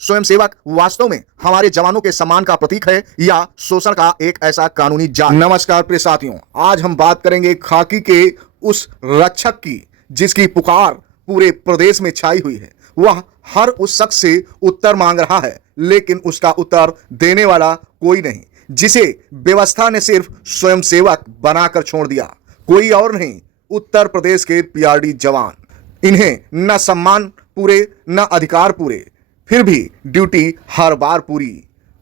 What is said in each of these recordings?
स्वयंसेवक वास्तव में हमारे जवानों के सम्मान का प्रतीक है या शोषण का एक ऐसा कानूनी जाल। नमस्कार प्रिय साथियों, आज हम बात करेंगे खाकी के उस रक्षक की जिसकी पुकार पूरे प्रदेश में छाई हुई है। वह हर उस शख्स से उत्तर मांग रहा है, लेकिन उसका उत्तर देने वाला कोई नहीं, जिसे व्यवस्था ने सिर्फ स्वयंसेवक बनाकर छोड़ दिया। कोई और नहीं, उत्तर प्रदेश के पीआरडी जवान। इन्हें न सम्मान पूरे न अधिकार पूरे, फिर भी ड्यूटी हर बार पूरी।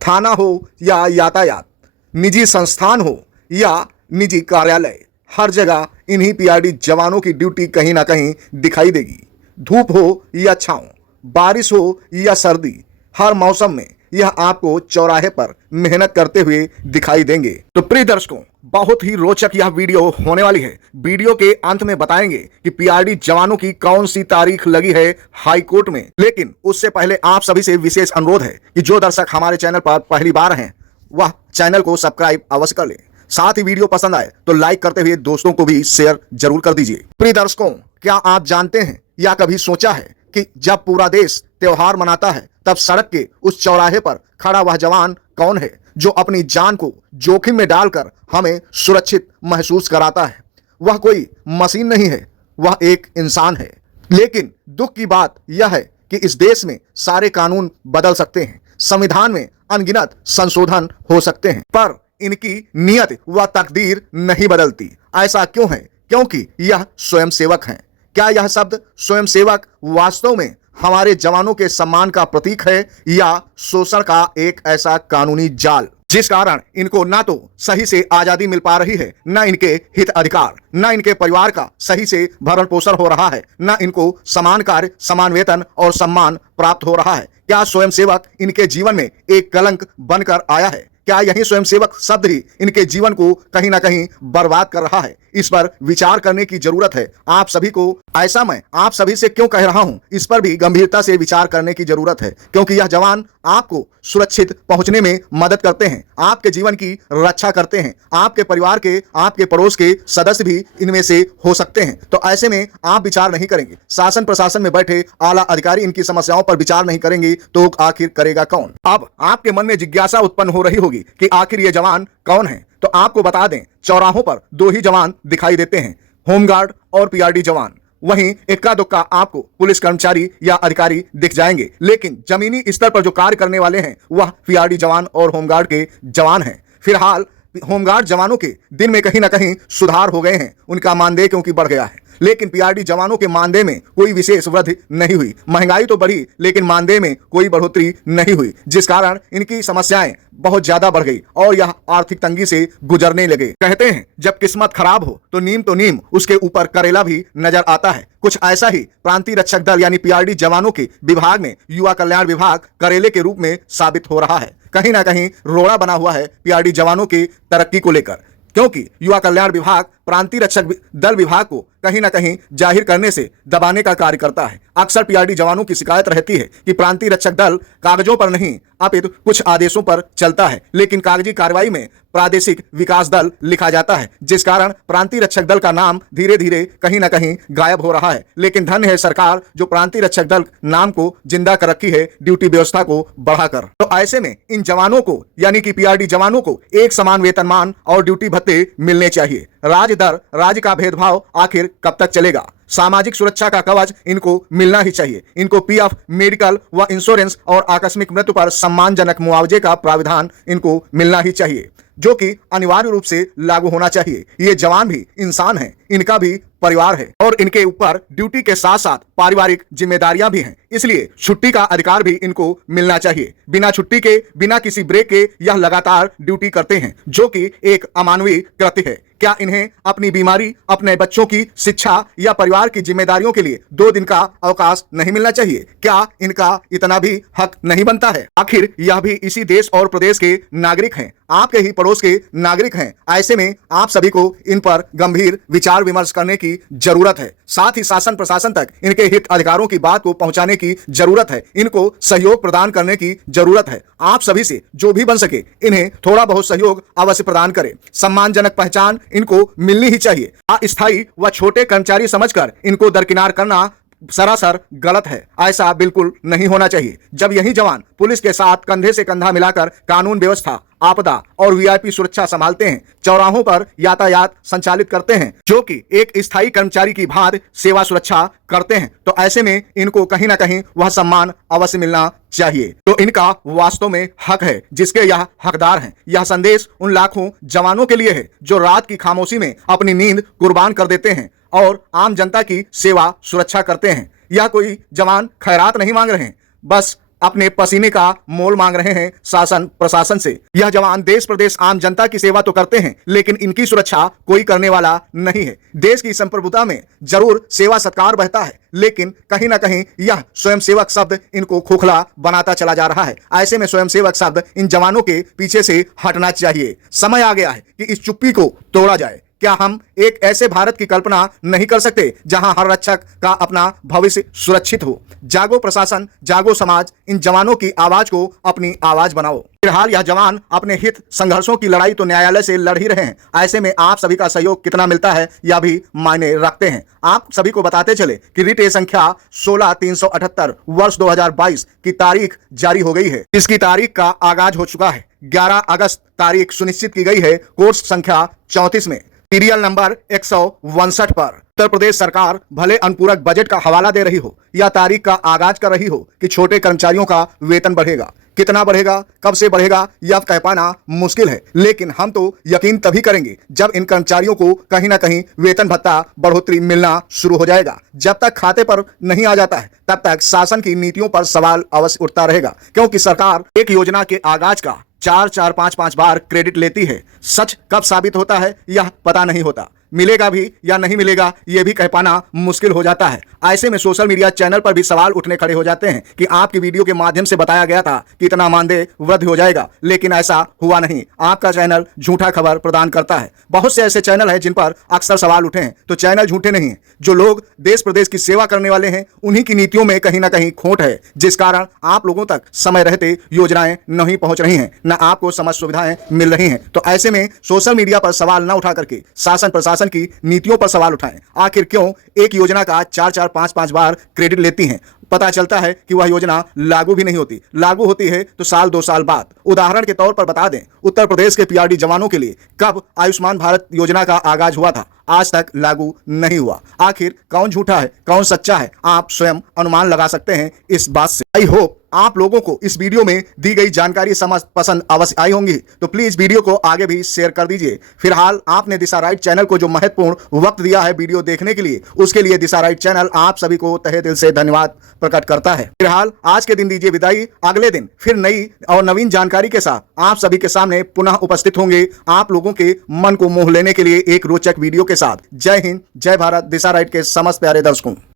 थाना हो या यातायात, निजी संस्थान हो या निजी कार्यालय, हर जगह इन्हीं पीआरडी जवानों की ड्यूटी कहीं ना कहीं दिखाई देगी। धूप हो या छांव, बारिश हो या सर्दी, हर मौसम में यह आपको चौराहे पर मेहनत करते हुए दिखाई देंगे। तो प्रिय दर्शकों, बहुत ही रोचक यह वीडियो होने वाली है। वीडियो के अंत में बताएंगे कि पीआरडी जवानों की कौन सी तारीख लगी है हाई कोर्ट में। लेकिन उससे पहले आप सभी से विशेष अनुरोध है कि जो दर्शक हमारे चैनल पर पहली बार हैं वह चैनल को सब्सक्राइब अवश्य कर ले। साथ ही वीडियो पसंद आए तो लाइक करते हुए दोस्तों को भी शेयर जरूर कर दीजिए। प्रिय दर्शकों, क्या आप जानते हैं या कभी सोचा है कि जब पूरा देश त्योहार मनाता है तब सड़क के उस चौराहे पर खड़ा वह जवान कौन है जो अपनी जान को जोखिम में डालकर हमें सुरक्षित महसूस कराता है? वह कोई मशीन नहीं है, वह एक इंसान है। लेकिन दुख की बात यह है कि इस देश में सारे कानून बदल सकते हैं, संविधान में अनगिनत संशोधन हो सकते हैं, पर इनकी नियत व तकदीर नहीं बदलती। ऐसा क्यों है? क्योंकि यह स्वयंसेवक हैं। क्या यह शब्द स्वयंसेवक वास्तव में हमारे जवानों के सम्मान का प्रतीक है या शोषण का एक ऐसा कानूनी जाल, जिस कारण इनको ना तो सही से आजादी मिल पा रही है, न इनके हित अधिकार, न इनके परिवार का सही से भरण पोषण हो रहा है, न इनको समान कार्य, समान वेतन और सम्मान प्राप्त हो रहा है? क्या स्वयंसेवक इनके जीवन में एक कलंक बनकर आया है? क्या यही स्वयंसेवक शब्द ही इनके जीवन को कहीं ना कहीं बर्बाद कर रहा है? इस पर विचार करने की जरूरत है आप सभी को। ऐसा मैं आप सभी से क्यों कह रहा हूं, इस पर भी गंभीरता से विचार करने की जरूरत है, क्योंकि यह जवान आपको सुरक्षित पहुंचने में मदद करते हैं, आपके जीवन की रक्षा करते हैं, आपके परिवार के, आपके पड़ोस के सदस्य भी इनमें से हो सकते हैं। तो ऐसे में आप विचार नहीं करेंगे, शासन प्रशासन में बैठे आला अधिकारी इनकी समस्याओं पर विचार नहीं करेंगे तो आखिर करेगा कौन? अब आपके मन में जिज्ञासा उत्पन्न हो रही होगी कि आखिर ये जवान कौन है। तो आपको बता दें, चौराहों पर दो ही जवान दिखाई देते हैं, होमगार्ड और पीआरडी जवान। वहीं इक्का दुक्का आपको पुलिस कर्मचारी या अधिकारी दिख जाएंगे, लेकिन जमीनी स्तर पर जो कार्य करने वाले हैं वह पीआरडी जवान और होमगार्ड के जवान हैं। फिलहाल होमगार्ड जवानों के दिन में कहीं ना कहीं सुधार हो गए हैं, उनका मानदेय क्योंकि बढ़ गया है, लेकिन पीआरडी जवानों के मानदेय में कोई विशेष वृद्धि नहीं हुई। महंगाई तो बढ़ी लेकिन मानदेय में कोई बढ़ोतरी नहीं हुई, जिस कारण इनकी समस्याएं बहुत ज्यादा बढ़ गई और यह आर्थिक तंगी से गुजरने लगे। कहते हैं जब किस्मत खराब हो तो नीम उसके ऊपर करेला भी नजर आता है। कुछ ऐसा ही प्रांतीय रक्षक दल यानी पीआरडी जवानों के विभाग में युवा कल्याण विभाग करेले के रूप में साबित हो रहा है। कहीं ना कहीं रोड़ा बना हुआ है पीआरडी जवानों की तरक्की को लेकर, क्योंकि युवा कल्याण विभाग प्रांतीय रक्षक दल विभाग को कहीं ना कहीं जाहिर करने से दबाने का कार्य करता है। अक्सर पीआरडी जवानों की शिकायत रहती है कि प्रांतीय रक्षक दल कागजों पर नहीं अपितु कुछ आदेशों पर चलता है, लेकिन कागजी कार्रवाई में प्रादेशिक विकास दल लिखा जाता है, जिस कारण प्रांतीय रक्षक दल का नाम धीरे धीरे कहीं ना कहीं गायब हो रहा है। लेकिन धन्य है सरकार जो प्रांतीय रक्षक दल नाम को जिंदा कर रखी है ड्यूटी व्यवस्था को बढ़ाकर। तो ऐसे में इन जवानों को यानी कि पीआरडी जवानों को एक समान वेतनमान और ड्यूटी भत्ते मिलने चाहिए। राज्य दर राज्य का भेदभाव आखिर कब तक चलेगा? सामाजिक सुरक्षा का कवच इनको मिलना ही चाहिए। इनको पीएफ, मेडिकल व इंश्योरेंस और आकस्मिक मृत्यु पर सम्मानजनक मुआवजे का प्रावधान इनको मिलना ही चाहिए, जो कि अनिवार्य रूप से लागू होना चाहिए। ये जवान भी इंसान हैं, इनका भी परिवार है और इनके ऊपर ड्यूटी के साथ साथ पारिवारिक जिम्मेदारियां भी हैं, इसलिए छुट्टी का अधिकार भी इनको मिलना चाहिए। बिना छुट्टी के, बिना किसी ब्रेक के यह लगातार ड्यूटी करते हैं, जो कि एक अमानवीय कृत्य है। क्या इन्हें अपनी बीमारी, अपने बच्चों की शिक्षा या परिवार की जिम्मेदारियों के लिए 2 दिन का अवकाश नहीं मिलना चाहिए? क्या इनका इतना भी हक नहीं बनता है? आखिर यह भी इसी देश और प्रदेश के नागरिक हैं, आपके ही पड़ोस के नागरिक हैं। ऐसे में आप सभी को इन पर गंभीर विचार विमर्श करने की जरूरत है। साथ ही शासन प्रशासन तक इनके हित अधिकारों की बात को पहुंचाने की जरूरत है, इनको सहयोग प्रदान करने की जरूरत है। आप सभी से जो भी बन सके इन्हें थोड़ा बहुत सहयोग अवश्य प्रदान करें। सम्मानजनक पहचान इनको मिलनी ही चाहिए। अस्थायी व छोटे कर्मचारी समझकर इनको दरकिनार करना सरासर गलत है। ऐसा बिल्कुल नहीं होना चाहिए। जब यही जवान पुलिस के साथ कंधे से कंधा मिलाकर कानून व्यवस्था, आपदा और वीआईपी सुरक्षा संभालते हैं, चौराहों पर यातायात संचालित करते हैं, जो कि एक स्थायी कर्मचारी की भांति सेवा सुरक्षा करते हैं, तो ऐसे में इनको कहीं ना कहीं वह सम्मान अवश्य मिलना चाहिए। तो इनका वास्तव में हक है जिसके यह हकदार हैं। यह संदेश उन लाखों जवानों के लिए है जो रात की खामोशी में अपनी नींद कुर्बान कर देते हैं और आम जनता की सेवा सुरक्षा करते हैं। यह कोई जवान खैरात नहीं मांग रहे हैं, बस अपने पसीने का मोल मांग रहे हैं शासन प्रशासन से। यह जवान देश प्रदेश आम जनता की सेवा तो करते हैं, लेकिन इनकी सुरक्षा कोई करने वाला नहीं है। देश की संप्रभुता में जरूर सेवा सत्कार बहता है, लेकिन कहीं ना कहीं यह स्वयंसेवक शब्द इनको खोखला बनाता चला जा रहा है। ऐसे में स्वयंसेवक शब्द इन जवानों के पीछे से हटना चाहिए। समय आ गया है कि इस चुप्पी को तोड़ा जाए। क्या हम एक ऐसे भारत की कल्पना नहीं कर सकते जहां हर रक्षक का अपना भविष्य सुरक्षित हो? जागो प्रशासन, जागो समाज, इन जवानों की आवाज को अपनी आवाज बनाओ। फिलहाल यह जवान अपने हित संघर्षों की लड़ाई तो न्यायालय से लड़ ही रहे हैं। ऐसे में आप सभी का सहयोग कितना मिलता है यह भी मायने रखते हैं। आप सभी को बताते चले कि रिट ए संख्या 16378 वर्ष 2022 की तारीख जारी हो गई है। इसकी तारीख का आगाज हो चुका है। 11 अगस्त तारीख सुनिश्चित की गई है कोर्स संख्या 34 में, सीरियल नंबर 162 पर। उत्तर प्रदेश सरकार भले अनुपूरक बजट का हवाला दे रही हो या तारीख का आगाज कर रही हो कि छोटे कर्मचारियों का वेतन बढ़ेगा, कितना बढ़ेगा, कब से बढ़ेगा, यह कह पाना मुश्किल है, लेकिन हम तो यकीन तभी करेंगे जब इन कर्मचारियों को कहीं ना कहीं वेतन भत्ता बढ़ोतरी मिलना शुरू हो जाएगा। जब तक खाते पर नहीं आ जाता है तब तक शासन की नीतियों पर सवाल अवश्य उठता रहेगा, क्योंकि सरकार एक योजना के आगाज का 4-4, 5-5 बार क्रेडिट लेती है। सच कब साबित होता है यह पता नहीं होता। मिलेगा भी या नहीं मिलेगा यह भी कह पाना मुश्किल हो जाता है। ऐसे में सोशल मीडिया चैनल पर भी सवाल उठने खड़े हो जाते हैं कि आपकी वीडियो के माध्यम से बताया गया था कि इतना मानदेय वृद्धि हो जाएगा, लेकिन ऐसा हुआ नहीं। आपका चैनल झूठा खबर प्रदान करता है। बहुत से ऐसे चैनल हैं जिन पर अक्सर सवाल उठे हैं, तो चैनल झूठे नहीं हैं। जो लोग देश प्रदेश की सेवा करने वाले हैं उन्हीं की नीतियों में कहीं ना कहीं खोट है, जिस कारण आप लोगों तक समय रहते योजनाएं नहीं पहुंच रही हैं, न आपको समस्त सुविधाएं मिल रही हैं। तो ऐसे में सोशल मीडिया पर सवाल न उठा करके शासन प्रशासन की नीतियों पर सवाल उठाएं। आखिर क्यों एक योजना का 4-4, 5-5 बार क्रेडिट लेती हैं? पता चलता है कि वह योजना लागू भी नहीं होती। लागू होती है तो साल 2 साल बाद। उदाहरण के तौर पर बता दें, उत्तर प्रदेश के पीआरडी जवानों के लिए कब आयुष्मान भारत योजना का आगाज हुआ था? आज तक लागू नहीं हुआ। आखिर कौन झूठा है, कौन सच्चा है, आप स्वयं अनुमान लगा सकते हैं इस बात से। आई होप आप लोगों को इस वीडियो में दी गई जानकारी समझ पसंद अवश्य आई होंगी, तो प्लीज वीडियो को आगे भी शेयर कर दीजिए। फिलहाल आपने दिशा राइट चैनल को जो महत्वपूर्ण वक्त दिया है वीडियो देखने के लिए, उसके लिए दिशा राइट चैनल आप सभी को तहे दिल से धन्यवाद प्रकट करता है। फिलहाल आज के दिन दीजिए विदाई। अगले दिन फिर नई और नवीन जानकारी के साथ आप सभी के सामने पुनः उपस्थित होंगे, आप लोगों के मन को मोह लेने के लिए एक रोचक वीडियो के साथ। जय हिंद, जय भारत, दिशा राइट के समस्त प्यारे दर्शकों।